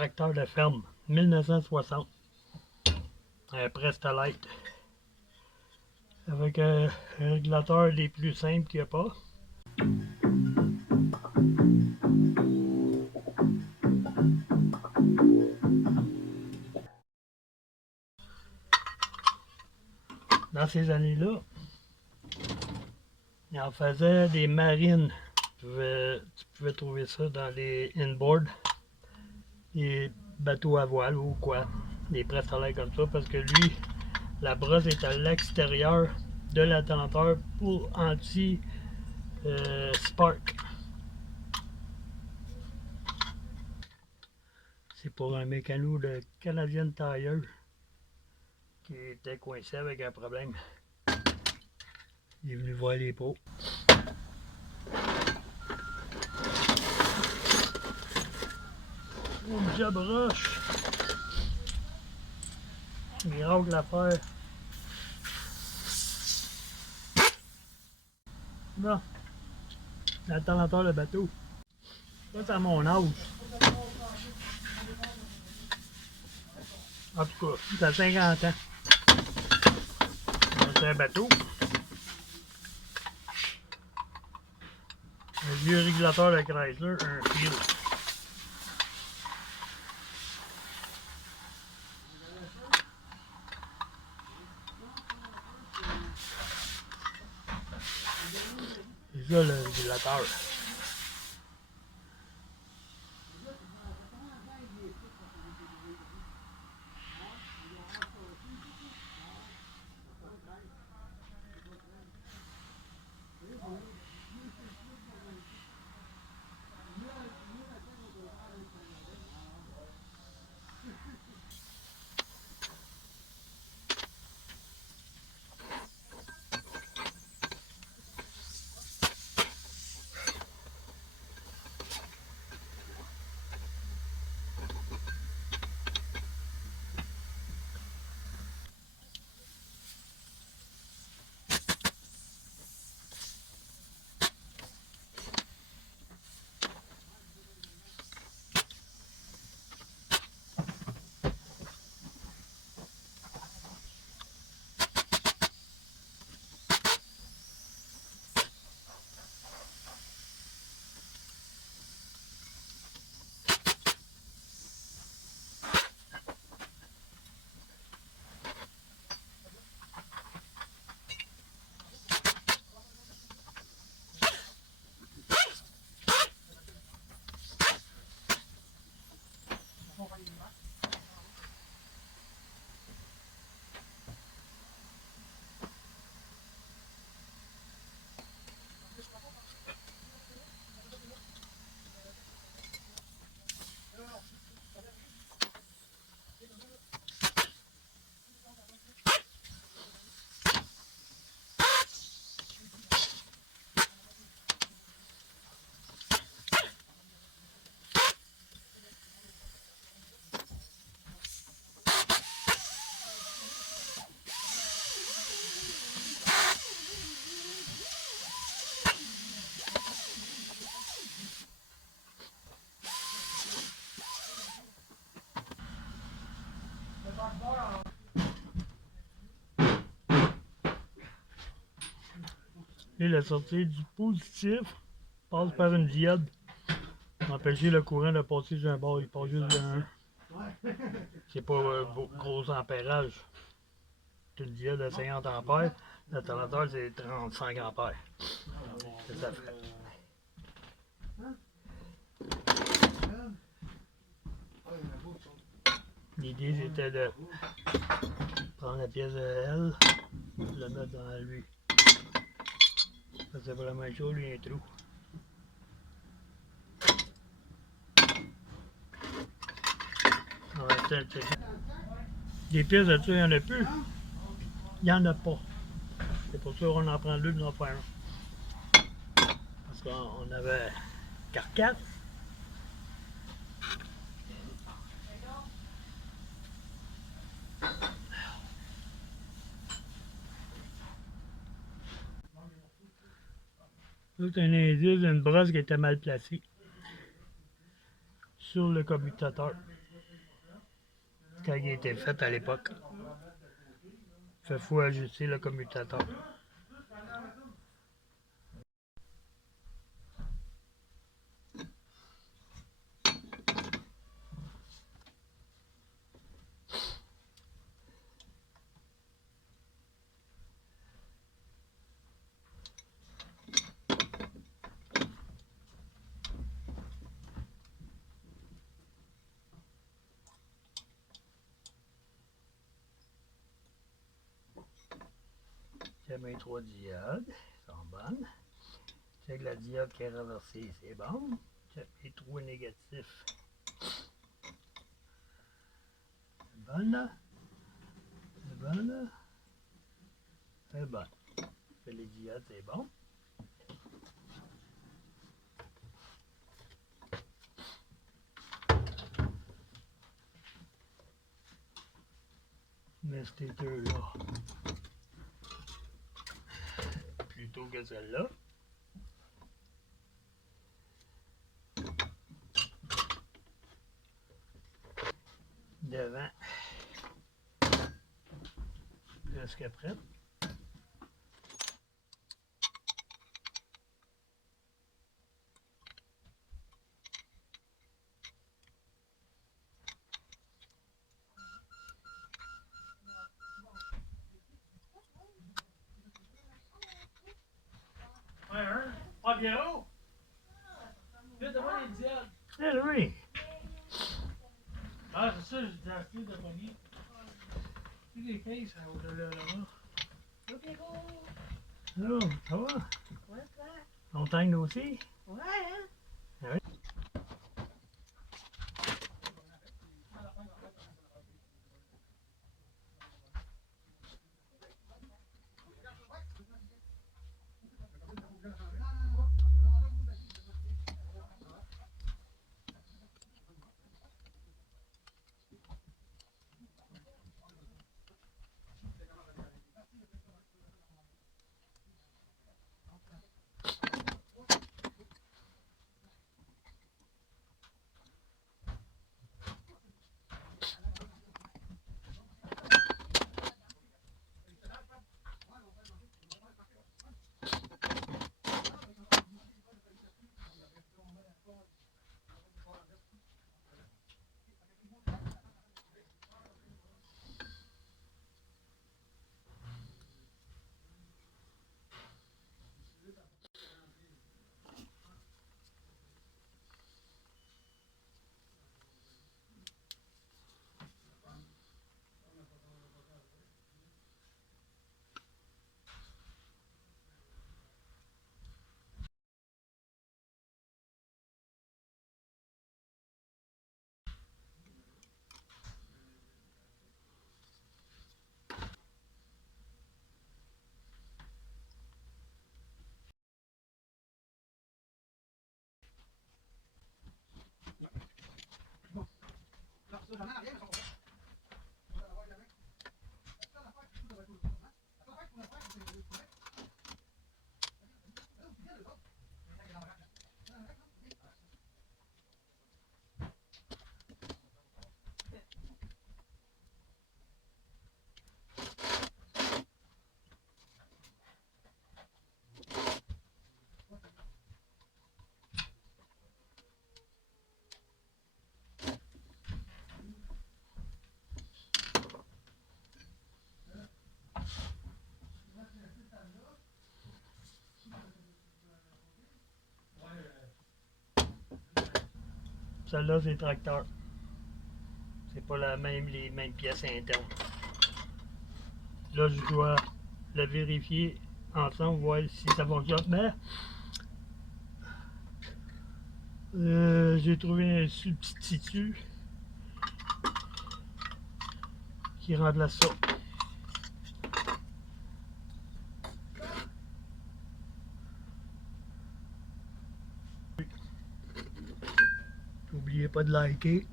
Tracteur de ferme, 1960. Un Prestolite. Avec un régulateur des plus simples qu'il n'y a pas. Dans ces années-là, il en faisait des marines. Tu pouvais trouver ça dans les inboards, des bateaux à voile ou quoi, des Prestolites comme ça, parce que lui, la brosse est à l'extérieur de l'attenteur pour anti-spark. C'est pour un mécano de Canadian Tire qui était coincé avec un problème. Il est venu voir les pros. Une job roche. Miracle à faire. Bon, l'alternateur de bateau. Ça, c'est à mon âge. En tout cas, ça 50 ans. C'est un bateau. Un vieux régulateur de Chrysler, un fil. C'est ça le régulateur. Et la sortie du positif passe par une diode pour empêcher le courant de passer d'un bord. Il passe juste d'un. C'est pas gros ampérage. C'est une diode de 50 ampères. L'alternateur, c'est 35 ampères. C'est ça fait. L'idée, c'était de prendre la pièce de L, le mettre dans lui. Ça, c'est vraiment chaud, lui, un trou. Des pièces de ça, il n'y en a plus. Il n'y en a pas. C'est pour ça qu'on en prend deux, puis on en fait un. Parce qu'on avait carcasse. C'est un indice d'une brosse qui était mal placée sur le commutateur. quand il a été fait à l'époque. Il faut ajuster le commutateur. J'ai mes 3 diodes, elles sont bonnes. Check la diode qui est renversée, c'est bon. Check les trous négatifs. C'est bonne là. C'est bonne là. C'est bonne. Fait les diodes, c'est bon. Mais ces deux-là, plutôt que celle-là. Devant, presque prête. Ouais, hein? Ah, Pierrot! Vite, devant les diodes! Eh oui! Ah, c'est ça, j'ai essayé de pogner. Tu sais, les caisses, là-bas. Yo, Pierrot! Alors, ça va? Ouais, toi? Longtemps nous aussi? Ouais, hein? Oui. Celle-là, c'est tracteur. C'est pas les mêmes pièces internes. Là, je dois le vérifier ensemble, voir si ça fonctionne. Mais j'ai trouvé un substitut qui remplace ça. N'oubliez pas de liker.